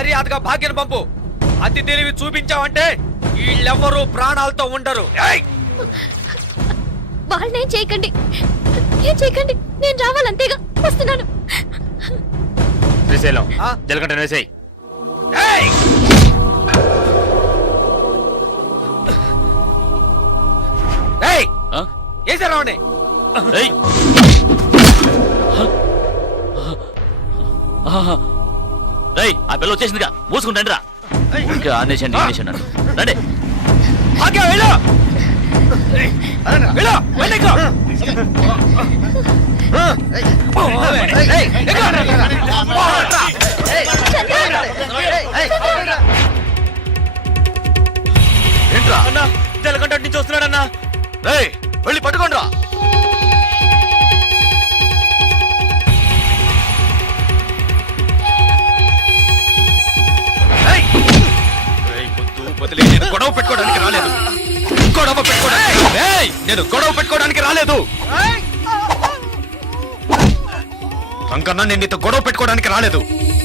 మర్యాదగా భాగ్యం పంపు. అతి తెలివి చూపించావంటే వీళ్ళెవ్వరూ ప్రాణాలతో ఉండరు. వాళ్ళనేం చేయకండి, ఏం చేయకండి. నేను రావాలంతేగా, వస్తున్నాను. శ్రీశైలం జలకంట వేసేయ్. ఏసారావుని ఆ పిల్ల వచ్చేసిందిగా, మూసుకుంటాండి రా. ఇంకా ఆనేసండి రండి. ఏంట్రా అన్నా, జలకంట నుంచి వస్తున్నాడన్నా. వెళ్ళి పట్టుకోండి రా. గొడవ పెట్టుకోవడానికి రాలేదు. నేను గొడవ పెట్టుకోవడానికి రాలేదు. అంకన్నా, నేను నీతో గొడవ పెట్టుకోవడానికి రాలేదు.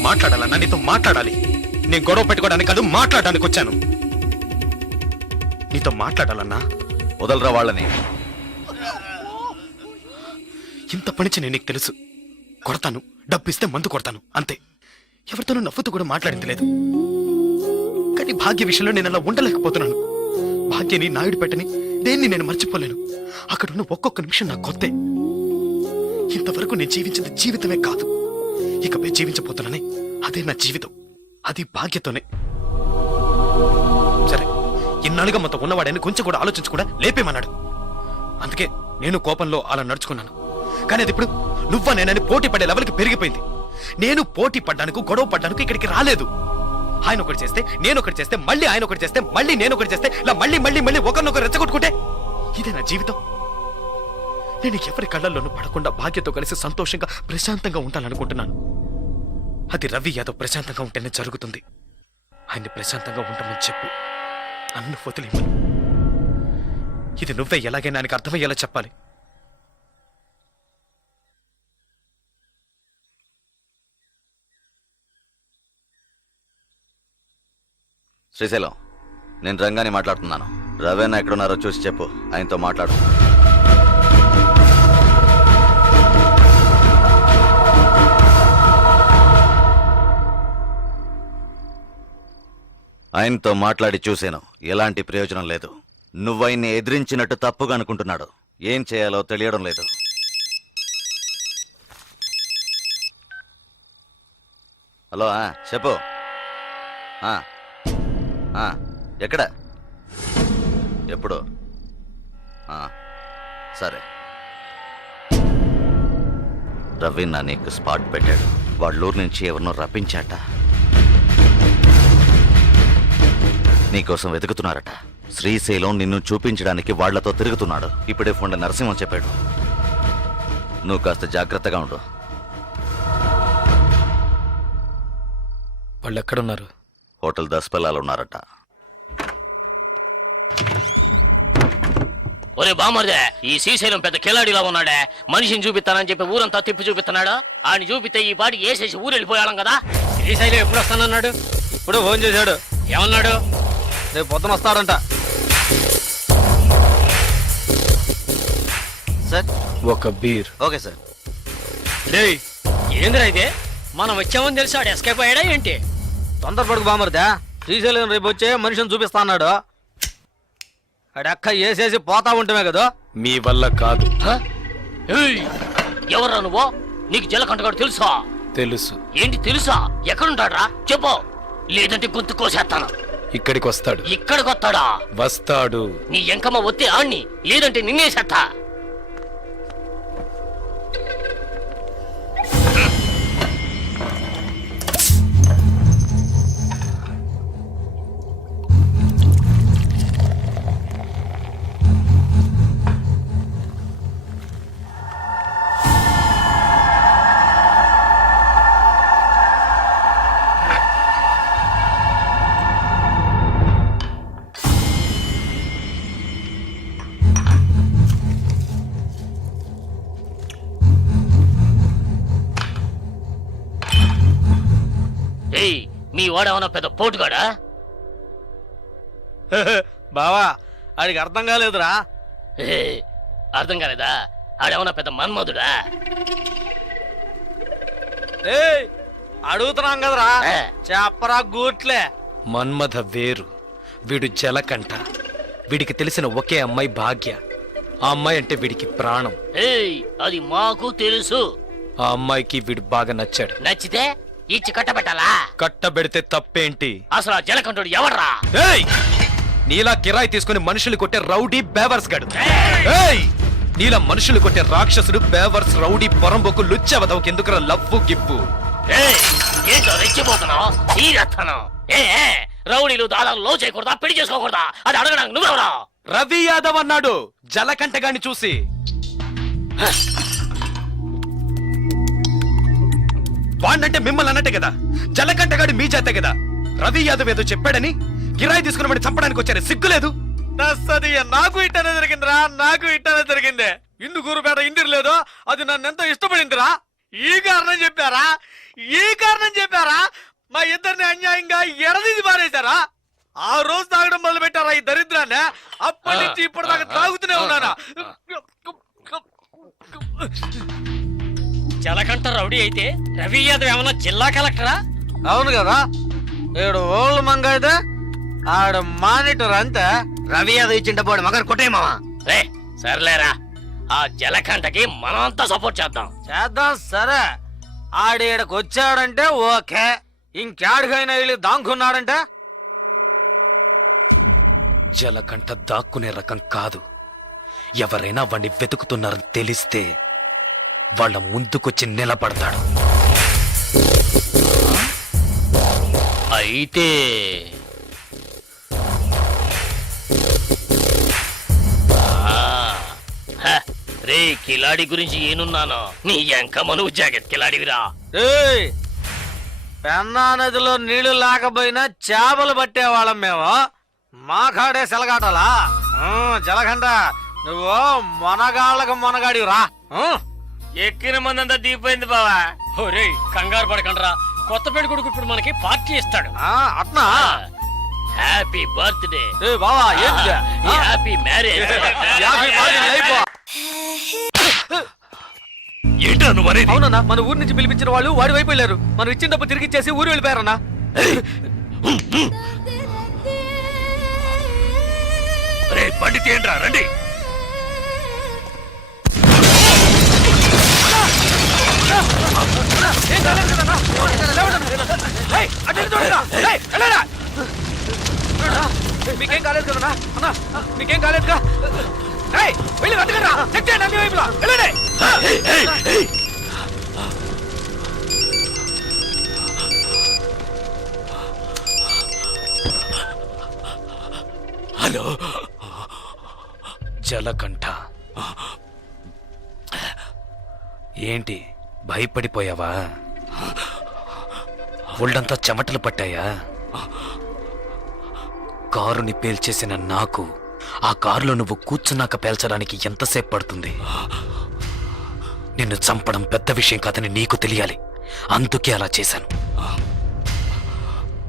మాట్లాడాలన్నా నీతో మాట్లాడాలి. నేను గొడవ పెట్టుకోవడానికి కాదు, మాట్లాడడానికి వచ్చాను. నీతో మాట్లాడాలన్నా. వదలరా వాళ్ళని. ఇంత పనిచి నేను నీకు తెలుసు. కొడతాను, డబ్బిస్తే మందు కొడతాను, అంతే. ఎవరితోనూ నవ్వుతూ కూడా మాట్లాడింది లేదు. కానీ భాగ్య విషయంలో నేను అలా ఉండలేకపోతున్నాను. భాగ్యని, నాయుడు పెట్టని దేన్ని నేను మర్చిపోలేను. అక్కడున్న ఒక్కొక్క నిమిషం నాకు కొత్తే. ఇంతవరకు నేను జీవించింది జీవితమే కాదు, ఇకపై జీవించబోతున్నానే అదే నా జీవితం. అది భాగ్యతోనే. సరే, ఇన్నాళ్ళుగా మొత్తం ఉన్నవాడని కొంచెం కూడా ఆలోచించకుండా లేపేమన్నాడు. అందుకే నేను కోపంలో అలా నడుచుకున్నాను. కానీ అది ఇప్పుడు నువ్వా నేనని పోటీ పడే లెవెల్కి పెరిగిపోయింది. నేను పోటీ పడ్డానికి, గొడవ పడ్డానికి ఇక్కడికి రాలేదు. ఆయన ఒకటి చేస్తే, నేను ఒకటి చేస్తే, మళ్ళీ ఆయన ఒకటి చేస్తే, మళ్ళీ నేను ఒకటి చేస్తే, ఇలా మళ్ళీ మళ్ళీ మళ్ళీ ఒకరినొకరు రెచ్చగొట్టుకుంటే ఇదే నా జీవితం. నేను ఎవరి కళ్ళల్లోనూ పడకుండా భాగ్యతో కలిసి సంతోషంగా, ప్రశాంతంగా ఉంటాననుకుంటున్నాను. అది రవి యాదవ్ ప్రశాంతంగా ఉంటేనే జరుగుతుంది. ఆయన్ని ప్రశాంతంగా ఉంటామని చెప్పు, నన్ను వదిలేమని. ఇది నువ్వే ఎలాగైనా ఆయనకు అర్థమయ్యేలా చెప్పాలి. శ్రీశైలం, నేను రంగాని మాట్లాడుతున్నాను. రవేనా ఎక్కడున్నారో చూసి చెప్పు, ఆయనతో మాట్లాడు. ఆయనతో మాట్లాడి చూశాను, ఎలాంటి ప్రయోజనం లేదు. నువ్వైన్ని ఎదిరించినట్టు తప్పుగా అనుకుంటున్నాడు. ఏం చేయాలో తెలియడం లేదు. హలో, చెప్పు. ఎక్కడ, ఎప్పుడు? సరే. రవి నా నీకు స్పాట్ పెట్టాడు. వాళ్ళూరు నుంచి ఎవరినో రప్పించాట. నీకోసం వెతుకుతున్నారట. శ్రీశైలం నిన్ను చూపించడానికి వాళ్లతో తిరుగుతున్నాడు. ఇప్పుడే ఫోన్లో నరసింహం చెప్పాడు. నువ్వు కాస్త జాగ్రత్తగా ఉండు. వాళ్ళు ఎక్కడున్నారు? హోటల్ దస్పల్లాలు ఉన్నారట. ఒరే బామర్దే, ఈ శ్రీశైలం పెద్ద కిలాడిలా ఉన్నాడే. మనిషిని చూపిస్తానని చెప్పి ఊరంతా తిప్పి చూపిస్తున్నాడు. ఆయన చూపితే ఈ పాటికి వేసేసి ఊరు వెళ్ళిపోయాం కదా. శ్రీశైలం ఎప్పుడు వస్తానన్నాడు? ఇప్పుడు ఫోన్ చేశాడు. ఏమన్నాడు? రేపు పొద్దున వస్తాడంట. సార్, ఒక బీర్. Okay sir. ఏందిరా ఇదే? మనం వచ్చామని తెలిసి ఆడు ఎస్కేప్ అయ్యాడా ఏంటి? తొందరపడుకు బామర్దా. శ్రీశైలం రేపు వచ్చే మనిషిని చూపిస్తా అన్నాడు. అడక్క వేసేసి పోతా ఉంటామే కదా. మీ వల్ల కాదు. ఎవరా నువ్వు? నీకు జలకంటగాడు తెలుసా? తెలుసు. ఏంటి తెలుసా? ఎక్కడుంటాడ్రా చెప్పు, లేదంటే గొంతు కోసేస్తాను. ఇక్కడికి వస్తాడు. ఇక్కడికి వస్తాడా? వస్తాడు. నీ ఎంకమ్మ వస్తే ఆణ్ణి, లేదంటే నిన్నేసేస్తా. వాడేమన్నా పెద్ద పోటుగాడా? బావా ఆడికి అర్థం కాలేదురా. ఏ, అర్థం కాలేదా? ఆడేమన్నా పెద్ద మన్మధుడా? ఏయ్ అడుగుతున్నాం కదరా, ఏ. చెప్పరా గూట్లే. మన్మథ వేరు, వీడు జలకంఠ. వీడికి తెలిసిన ఒకే అమ్మాయి భాగ్య. ఆ అమ్మాయి అంటే వీడికి ప్రాణం. ఏయ్, అది మాకు తెలుసు. ఆ అమ్మాయికి వీడు బాగా నచ్చాడు. నచ్చితే ఇచ్చి కట్టబెట్టాలా? కట్టబెడితే తప్పేంటి? అసలు ఆ జలకంఠుడు ఎవడ్రా? ఏయ్! నీలా కిరాయి తీసుకుని మనుషులు కొట్టే రౌడీ బేవర్స్ గడు. ఏయ్! నీలా మనుషులు కొట్టే రాక్షసుడు బేవర్స్ రౌడీ పొరంబోకు లుచ్చవదవకి ఎందుకురా లవ్వు గిప్పు? ఏయ్, ఏంటో రెచ్చిపోతున్నావు? సీరెత్తాను. రౌడీలు దాదాపు లో చేయకూడదా, పెళ్లి చేసుకోకూడదా? అది అడగడానికి నువ్వెవరా? రవి యాదవ్ అన్నాడు జలకంఠగాన్ని చూసి. వాణ్ణంటే మిమ్మల్ని అన్నట్టే కదా, జలకంఠగాడి మీ చేతే కదా. రవి యాదవ్ ఏదో చెప్పాడని కిరాయి తీసుకుని వాడిని చంపడానికి వచ్చారు, సిగ్గులేదు? నాకు ఇట్టనే జరిగిందిరా, నాకు ఇట్టనే జరిగింది. ఇందుకూరుపేట ఇంటికి లేదో అది నన్ను ఎంతో ఇష్టపడిందిరా. ఈ కారణం చెప్పారా మా ఇద్దరిని అన్యాయంగా ఎడదీసి పారేశారా? ఆ రోజు తాగడం మొదలు పెట్టారా ఈ దరిద్రాన్ని. అప్పటి నుంచి ఇప్పటిదాకా తాగుతూనే ఉన్నానా. జలకంఠ రౌడీ అయితే రవి యాదవ్ ఏమన్నా జిల్లా కలెక్టరా? అవును కదా, ఏడు ఓళ్ళు మంగ అయితే ఆడు మానిటర్ అంతే. రవి యాదవ్ ఇచ్చింట పోడు మగర్ కొట్టేమావా? రే సర్లేరా, ఆ జలకంఠకి మనమంతా సపోర్ట్ చేద్దాం. సరే, ఆడేడకు వచ్చాడంటే ఓకే. ఇంకాడికైనా వెళ్ళి దాంకున్నాడంటే జలకంఠ దాక్కునే రకం కాదు. ఎవరైనా వాణ్ణి వెతుకుతున్నారని తెలిస్తే వాళ్ళ ముందుకొచ్చి నిలబడతాడు. అయితే రే కిలాడి గురించి ఏనున్నాను, నీ ఎంక మనువు జాకెట్ కిలాడివిరా. ఏయ్, పెన్నా నదిలో నీళ్లు లేకపోయినా చేపలు పట్టేవాళ్ళం మేము. మా కాడే సెలగాటలా. జలగంట నువ్వు మొనగాళ్ళకు మొనగాడిరా. ఎక్కిన మందంతా దీపోయింది బావా. ఒరే కంగారు పడకండ్రా, కొత్త పెళ్లి కొడుకు ఇప్పుడు మనకి పార్టీ ఇస్తాడు. అట్నా? Happy birthday. ఏ బావా, ఏంటి హ్యాపీ మ్యారేజ్. ఏంటో నువ్వు అనేది? అవునన్నా, మన ఊరి నుంచి పిలిపించిన వాళ్ళు వాడి వైపు వెళ్ళారు. మనం ఇచ్చిన డబ్బు తిరిగి ఇచ్చేసి ఊరు వెళ్ళిపోయారన్నా. రే బండి తీయండిరా, రండి. మీకేం కాలేదు కదన్నా? అన్నా మీకేం కాలేదుగా? వెళ్ళి వెతకరా, చెక్ చేయండి అన్ని వైపులా. వెళ్ళండి. హలో జలకంఠ, ఏంటి భయపడిపోయావా? ఒళ్ళంతా చెమటలు పట్టాయా? కారుని పేల్చేసిన నాకు ఆ కారులో నువ్వు కూర్చున్నాక పేల్చడానికి ఎంతసేపు పడుతుంది? నిన్ను చంపడం పెద్ద విషయం కాదని నీకు తెలియాలి, అందుకే అలా చేశాను.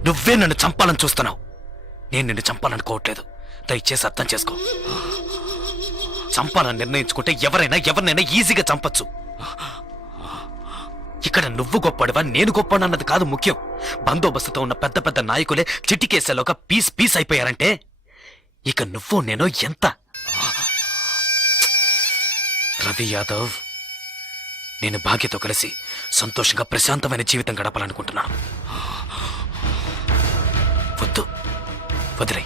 నువ్వే నన్ను చంపాలని చూస్తున్నావు, నేను నిన్ను చంపాలనుకోవట్లేదు. దయచేసి అర్థం చేసుకో. చంపాలని నిర్ణయించుకుంటే ఎవరినైనా ఈజీగా చంపచ్చు. ఇక్కడ నువ్వు గొప్పడివా నేను గొప్పడన్నది కాదు ముఖ్యం. బందోబస్తుతో ఉన్న పెద్ద పెద్ద నాయకులే చిటికేసేలోగా పీస్ అయిపోయారంటే ఇక నువ్వు నేను ఎంత? రవి యాదవ్, నేను భాగ్యతో కలిసి సంతోషంగా ప్రశాంతమైన జీవితం గడపాలనుకుంటున్నాను. వద్దు, వదిలే.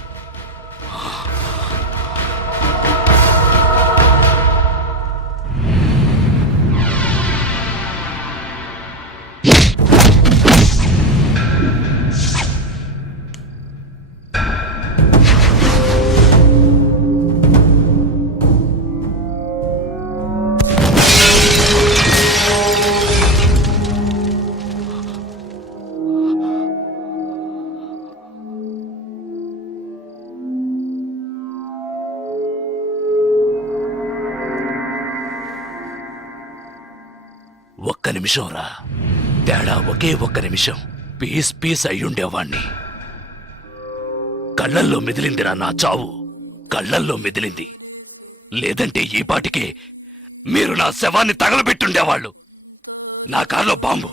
ఒక్క నిమిషం రా, తేడా ఒకే ఒక్క నిమిషం. పీస్ పీస్ అయ్యుండేవాణ్ణి. కళ్ళల్లో మెదిలిందిరా నా చావు, కళ్ళల్లో మెదిలింది. లేదంటే ఈ పాటికే మీరు నా శవాన్ని తగలబెట్టుండేవాళ్ళు. నా కారులో బాంబు,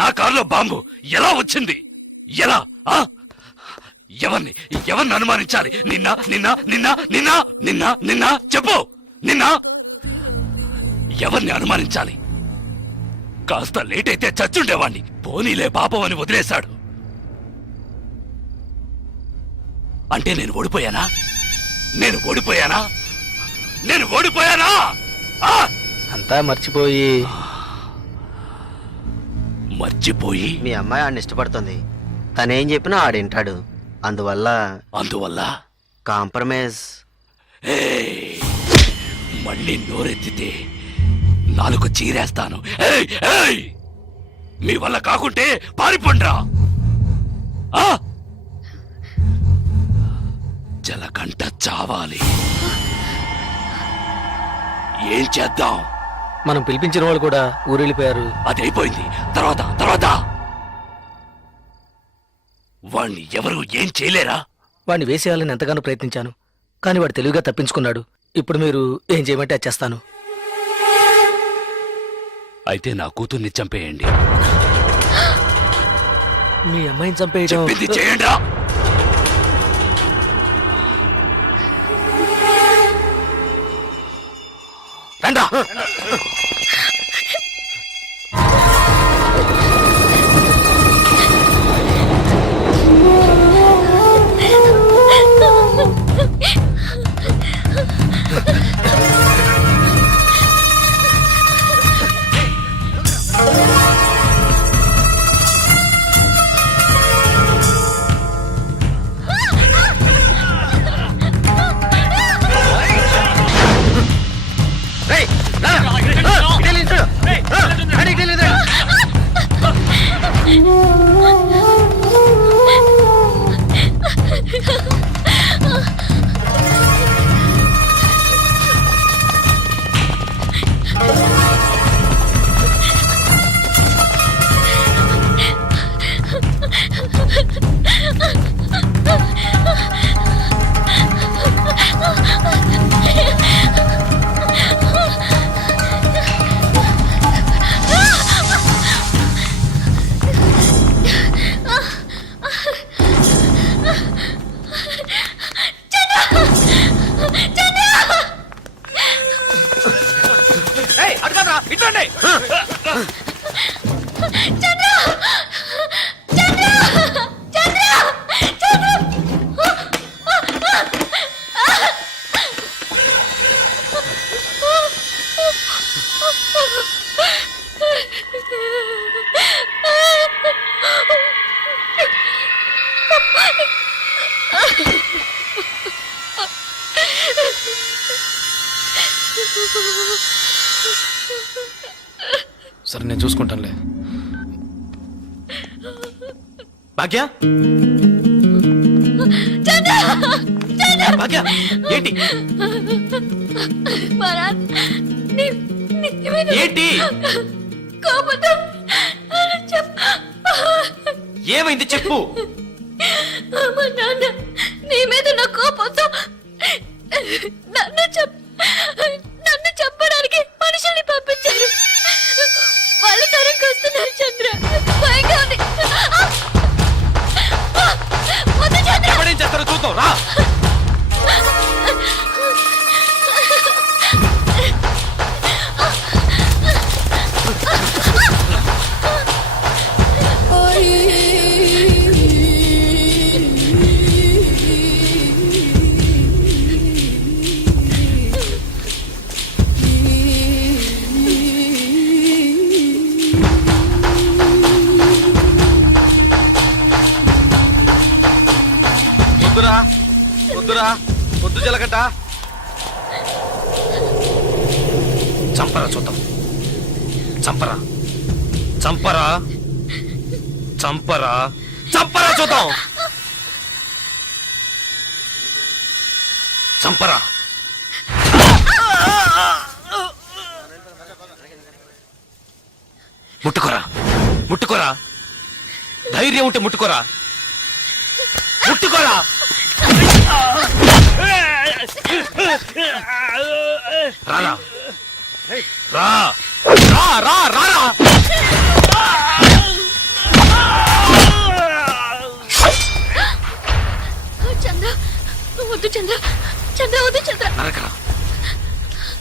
నా కారులో బాంబు ఎలా వచ్చింది? ఎలా? ఎవరిని అనుమానించాలి? నిన్న నిన్న నిన్న నిన్న నిన్న నిన్న చెప్పు, నిన్న ఎవరిని అనుమానించాలి? కాస్త లేట్ అయితే చచ్చుండేవాణ్ణి. పోనీలే పాపం అని వదిలేశాడు. అంటే నేను ఓడిపోయానా? నేను ఓడిపోయానా? నేను ఓడిపోయానా? అంతా మర్చిపోయి మీ అమ్మాయి ఆడిని ఇష్టపడుతుంది. తనేం చెప్పినా ఆడింటాడు. అందువల్ల కాంప్రమైజ్. మళ్ళీ నోరెత్తితే నాలుగు చీరేస్తాను. మీ వల్ల కాకుంటే పారిపోండ్రా. జలకంట చావాలి. ఏం చేద్దాం? మనం పిలిపించిన వాళ్ళు కూడా ఊరెళ్ళిపోయారు. అదైపోయింది. తర్వాత వాణ్ణి ఎవరు ఏం చేయలేరా? వాడిని వేసేయాలని ఎంతగానో ప్రయత్నించాను, కానీ వాడు తెలివిగా తప్పించుకున్నాడు. ఇప్పుడు మీరు ఏం చేయమంటే అది చేస్తాను. అయితే నా కూతుర్ని చంపేయండి. మీ అమ్మాయిని చంపేయడం చెప్పింది చేయండి. రండా. ఇట్లండి. సరే నేను చూసుకుంటానులే. భాగ్య, భాగ్య ఏంటి ఏంటి ఏమైంది చెప్పు. నీ మీద నా కోపంతో నన్ను చెప్పడానికి మనుషుల్ని పంపించారు. వాళ్ళు తరంకి వస్తున్నారు చంద్ర. భయంగా ఉంది. వద్దు చంద్ర. ఎవడేం చేస్తారో చూద్దాం రా. పొద్దు జలగడ్డ. చంపరా చూద్దాం. చంపరా చంపరా చంపరా చంపరా చూద్దాం. చంపరా. ముట్టుకోరా ముట్టుకోరా. ధైర్యం ఉంటే ముట్టుకోరా, ముట్టుకోరా. రారా రా రా రా రారా. చంద్ర వద్దు, చంద్ర చంద్ర వద్దు, చంద్ర. నరకరా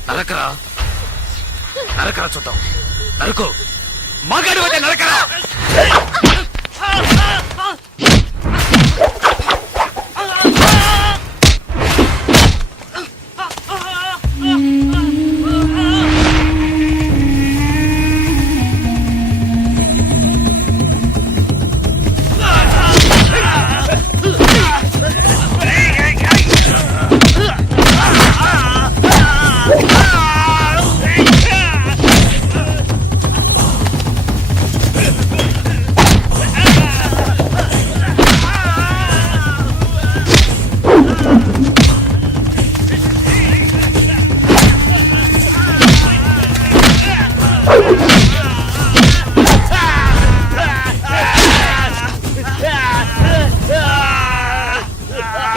నరకరా నరకరా చూద్దాం. నరకు మగాడు అయితే నరకరా.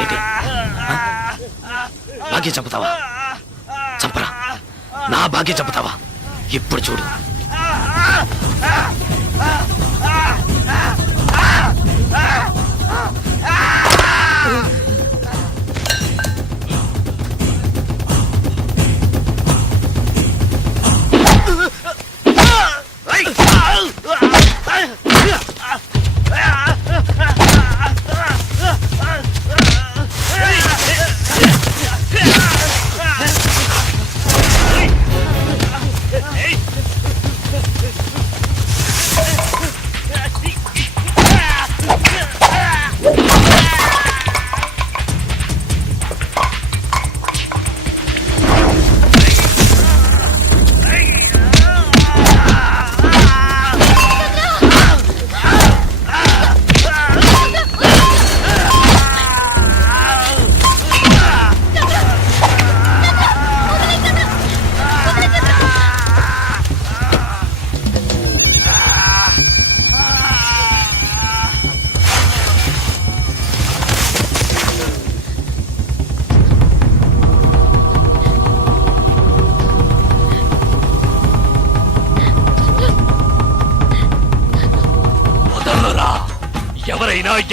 ఏంటి భాగ్యం చంపుతావా? చంపరా, నా భాగ్యం చంపుతావా? ఇప్పుడు చూడు.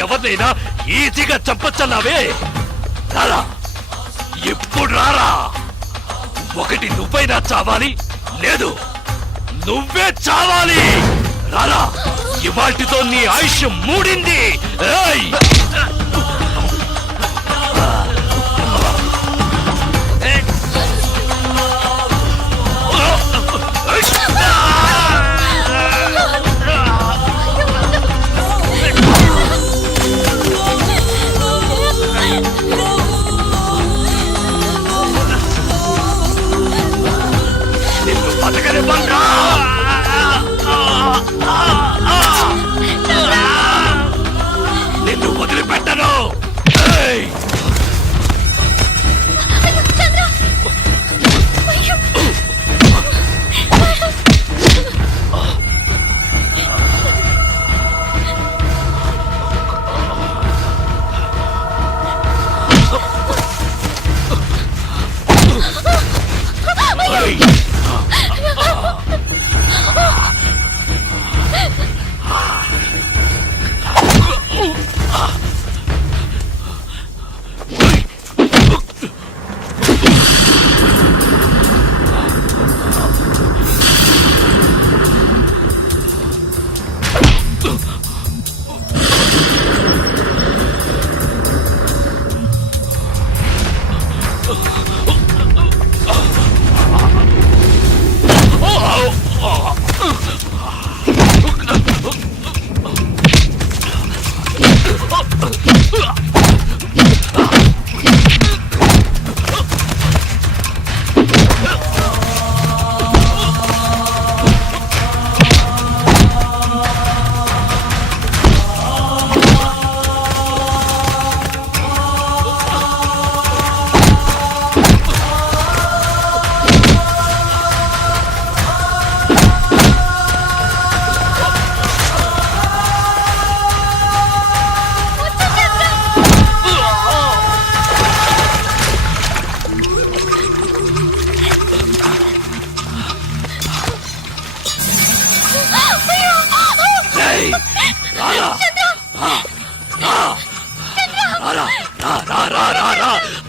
ఎవరినైనా ఈజీగా చంపచ్చన్నావే. రారా, ఇప్పుడు రారా. ఒకటి నువ్వైనా చావాలి, లేదు నువ్వే చావాలి. రారా, ఇవాటితో నీ ఆయుష్ మూడింది. ఏయ్! నిన్ను వదిలిపెట్టను.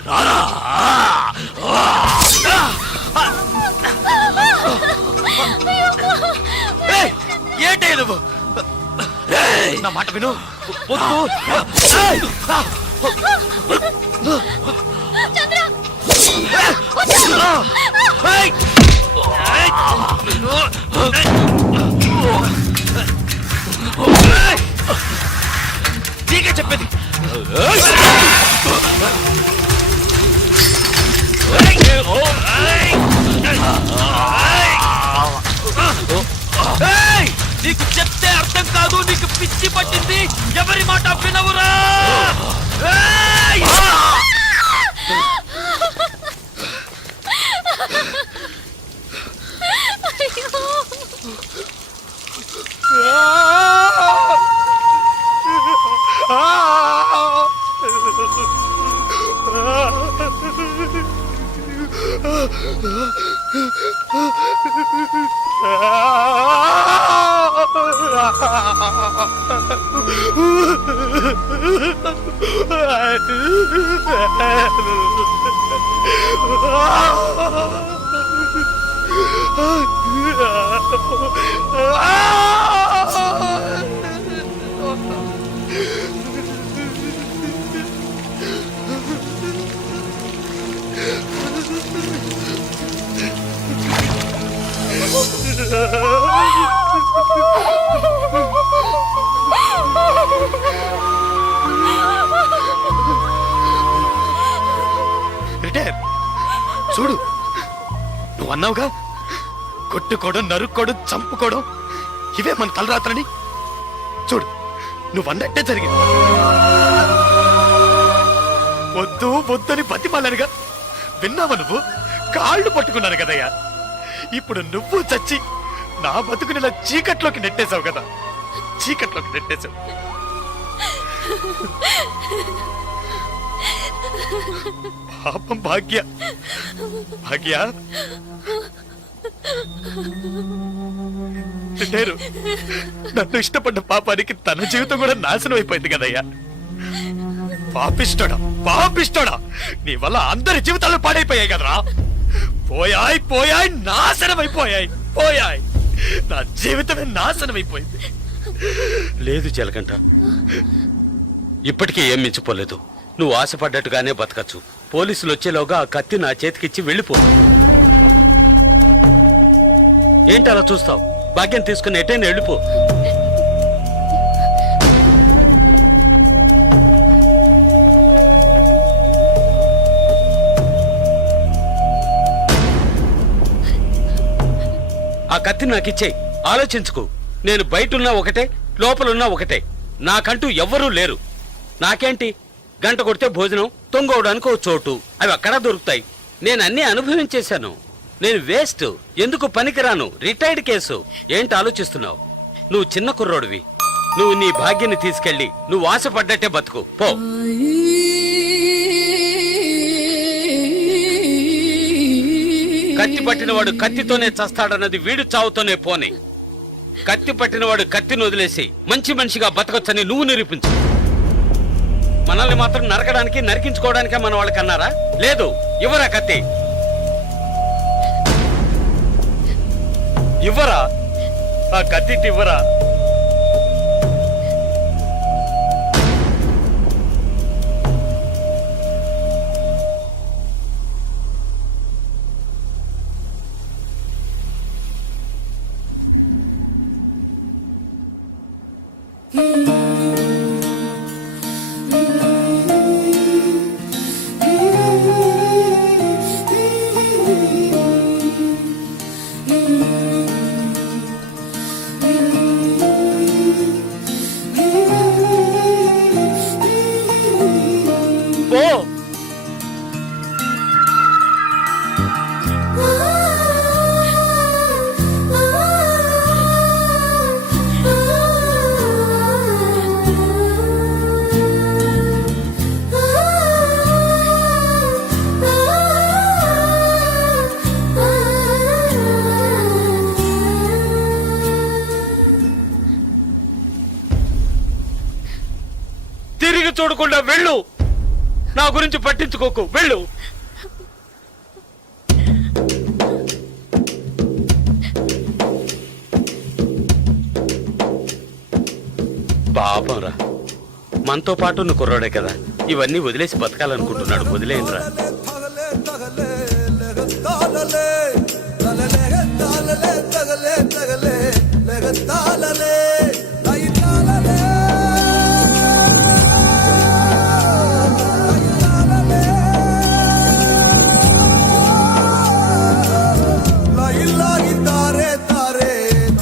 రారా ఏయ్, ఏంటే నువ్వు ఏయ్! నా మాట విను వద్దు ఏయ్! చంద్ర ఏయ్! ఏయ్! ఏయ్! నీకే చెప్పేది ఏయ్! నీకు చెప్తే అర్థం కాదు నీకు పిచ్చి పట్టింది ఎవరి మాట వినవురా ఏయ్! రిటైర్ చూడు నువ్వు అన్నావుగా కొట్టుకోవడం నరుక్కోవడం చంపుకోవడం ఇవే మన తలరాత్రని చూడు నువ్వు అన్నట్టే జరిగింది వద్దు వద్దని బతిమాలనుగా విన్నావా నువ్వు కాళ్ళు పట్టుకున్నాను కదయ్యా ఇప్పుడు నువ్వు చచ్చి నా బతుకుని ఇలా చీకట్లోకి నెట్టేశావు కదా చీకట్లోకి నెట్టేశావు పాపం భాగ్య భాగ్య లేరు నన్ను ఇష్టపడ్డ పాపానికి తన జీవితం కూడా నాశనం అయిపోయింది కదయ్యా పాపిష్టోడా పాపిష్టోడా నీ వల్ల అందరి జీవితాలు పాడైపోయాయి కదరా పోయాయి పోయాయి నాశనం అయిపోయాయి పోయాయి నా జీవితమే నాశనం అయిపోయింది లేదు చిలకంట ఇప్పటికీ ఏం మించిపోలేదు నువ్వు ఆశపడ్డట్టుగానే బతకచ్చు పోలీసులు వచ్చేలోగా ఆ కత్తి నా చేతికిచ్చి వెళ్ళిపో ఏంటి అలా చూస్తావు భాగ్యం తీసుకుని ఎటైనా వెళ్ళిపో ఆ కత్తి నాకిచ్చేయి ఆలోచించుకో నేను బయటున్నా ఒకటే లోపలున్నా ఒకటే నాకంటూ ఎవ్వరూ లేరు నాకేంటి గంట కొడితే భోజనం తొంగవడానికి ఓ చోటు అవి అక్కడ దొరుకుతాయి నేను అన్నీ అనుభవించేశాను నేను వేస్ట్ ఎందుకు పనికిరాను రిటైర్డ్ కేసు ఏంటి ఆలోచిస్తున్నావు నువ్వు చిన్న కుర్రోడివి నువ్వు నీ భాగ్యాన్ని తీసుకెళ్ళి నువ్వు ఆశపడ్డట్టే బతుకు పో కత్తి పట్టినవాడు కత్తితోనే చస్తాడన్నది వీడు చావుతోనే పోనే కత్తి పట్టినవాడు కత్తిని వదిలేసి మంచి మనిషిగా బతకొచ్చని నువ్వు నిరూపించు మనల్ని మాత్రం నరకడానికి నరికించుకోవడానికే మన వాళ్ళకి అన్నారా లేదు ఇవ్వరా కత్తి ఇవ్వరా ఆ కత్తి ఇవ్వరా తిరిగి చూడకుండా వెళ్ళు నా గురించి పట్టించుకోకు వెళ్ళు. పాపంరా, మనతో పాటు ఉన్న కుర్రాడే కదా, ఇవన్నీ వదిలేసి బతకాలనుకుంటున్నాడు. వదిలేయండిరా. తగలే